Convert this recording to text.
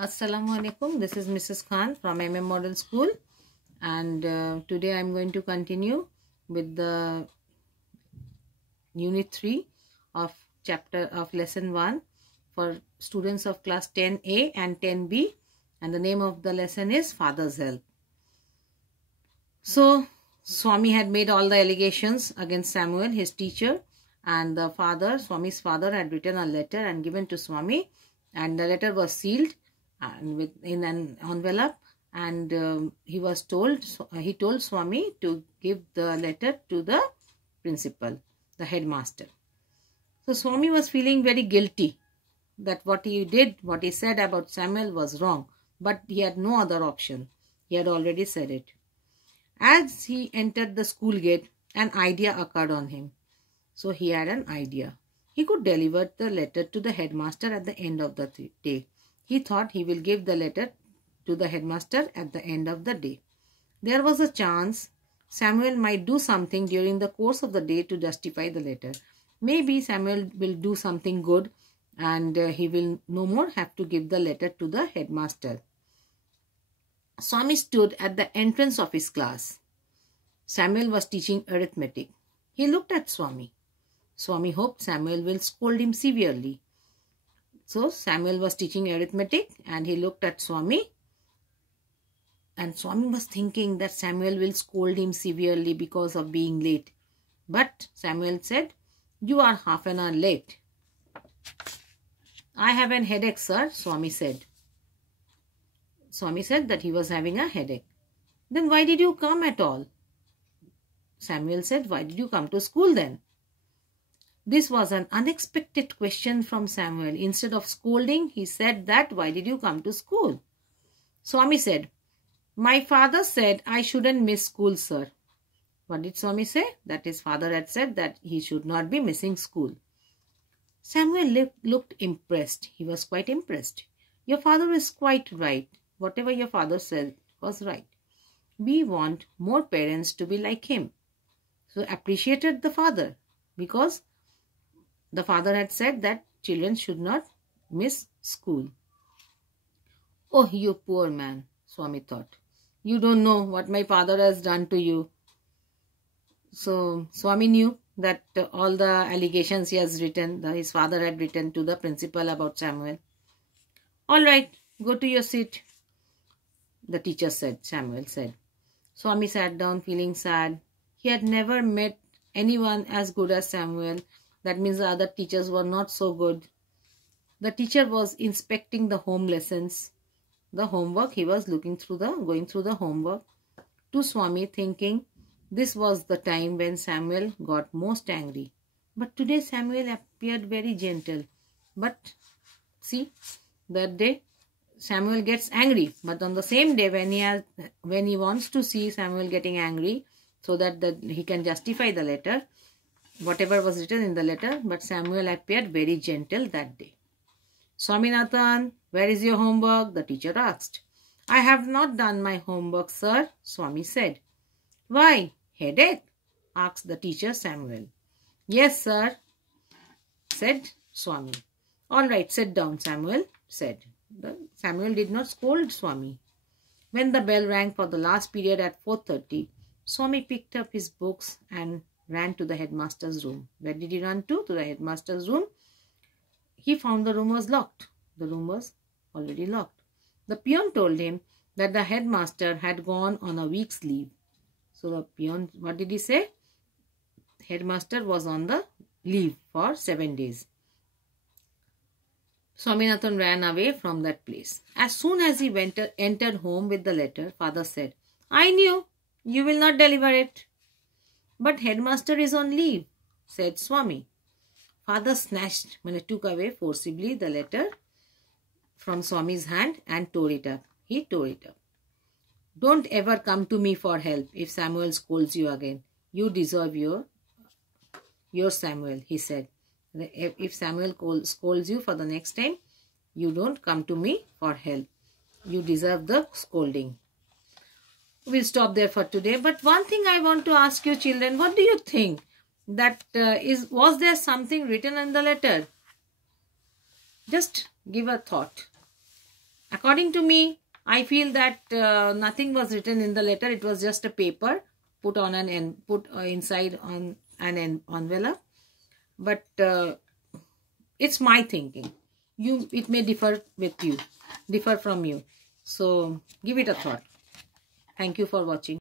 Assalamu alaikum. This is Mrs. Khan from MM Model School, and today I am going to continue with the Unit 3 of Lesson 1 for students of class 10A and 10B, and the name of the lesson is Father's Help. So Swami had made all the allegations against Samuel, his teacher, and Swami's father had written a letter and given to Swami, and the letter was sealed and in an envelope, and he told Swami to give the letter to the principal, the headmaster. So Swami was feeling very guilty that what he said about Samuel was wrong, but he had no other option. He had already said it. As he entered the school gate, an idea occurred on him. So he had an idea. He could deliver the letter to the headmaster at the end of the day. He thought he will give the letter to the headmaster at the end of the day. There was a chance Samuel might do something during the course of the day to justify the letter. Maybe Samuel will do something good and he will no more have to give the letter to the headmaster. Swami stood at the entrance of his class. Samuel was teaching arithmetic. He looked at Swami. Swami hoped Samuel will scold him severely. So Samuel was teaching arithmetic and he looked at Swami. And Swami was thinking that Samuel will scold him severely because of being late. But Samuel said, "You are half an hour late." "I have an headache, sir," Swami said. Swami said that he was having a headache. "Then why did you come at all?" Samuel said, "Why did you come to school then?" This was an unexpected question from Samuel. Instead of scolding, he said that, "Why did you come to school?" Swami said, "My father said I shouldn't miss school, sir." What did Swami say? That his father had said that he should not be missing school. Samuel looked impressed. He was quite impressed. "Your father is quite right. Whatever your father said was right. We want more parents to be like him." So appreciated the father, because the father had said that children should not miss school. "Oh, you poor man," Swami thought. "You don't know what my father has done to you." So Swami knew that all the allegations his father had written to the principal about Samuel. "All right, go to your seat," the teacher said. Samuel said. Swami sat down feeling sad. He had never met anyone as good as Samuel. That means the other teachers were not so good. The teacher was inspecting the home lessons. The homework, he was going through the homework. To Swami, thinking this was the time when Samuel got most angry. But today Samuel appeared very gentle. But see, that day Samuel gets angry. But on the same day when he wants to see Samuel getting angry, so that he can justify the letter, whatever was written in the letter, but Samuel appeared very gentle that day. "Swaminathan, where is your homework?" the teacher asked. "I have not done my homework, sir," Swami said. "Why, headache?" asked the teacher Samuel. "Yes, sir," said Swami. "All right, sit down," Samuel said. Samuel did not scold Swami. When the bell rang for the last period at 4:30, Swami picked up his books and ran to the headmaster's room. Where did he run to? To the headmaster's room. He found the room was locked. The room was already locked. The peon told him that the headmaster had gone on a week's leave. So the peon, what did he say? Headmaster was on the leave for 7 days. Swaminathan ran away from that place. As soon as he entered home with the letter, father said, "I knew you will not deliver it." "But headmaster is on leave," said Swami. Father took away forcibly the letter from Swami's hand and tore it up. He tore it up. "Don't ever come to me for help if Samuel scolds you again. You deserve your Samuel," he said. "If Samuel scolds you for the next time, you don't come to me for help. You deserve the scolding." We'll stop there for today. But one thing I want to ask you children, what do you think? Was there something written in the letter? Just give a thought. According to me, I feel that nothing was written in the letter. It was just a paper put on put inside on an envelope. But it's my thinking. It may differ from you. So give it a thought. Thank you for watching.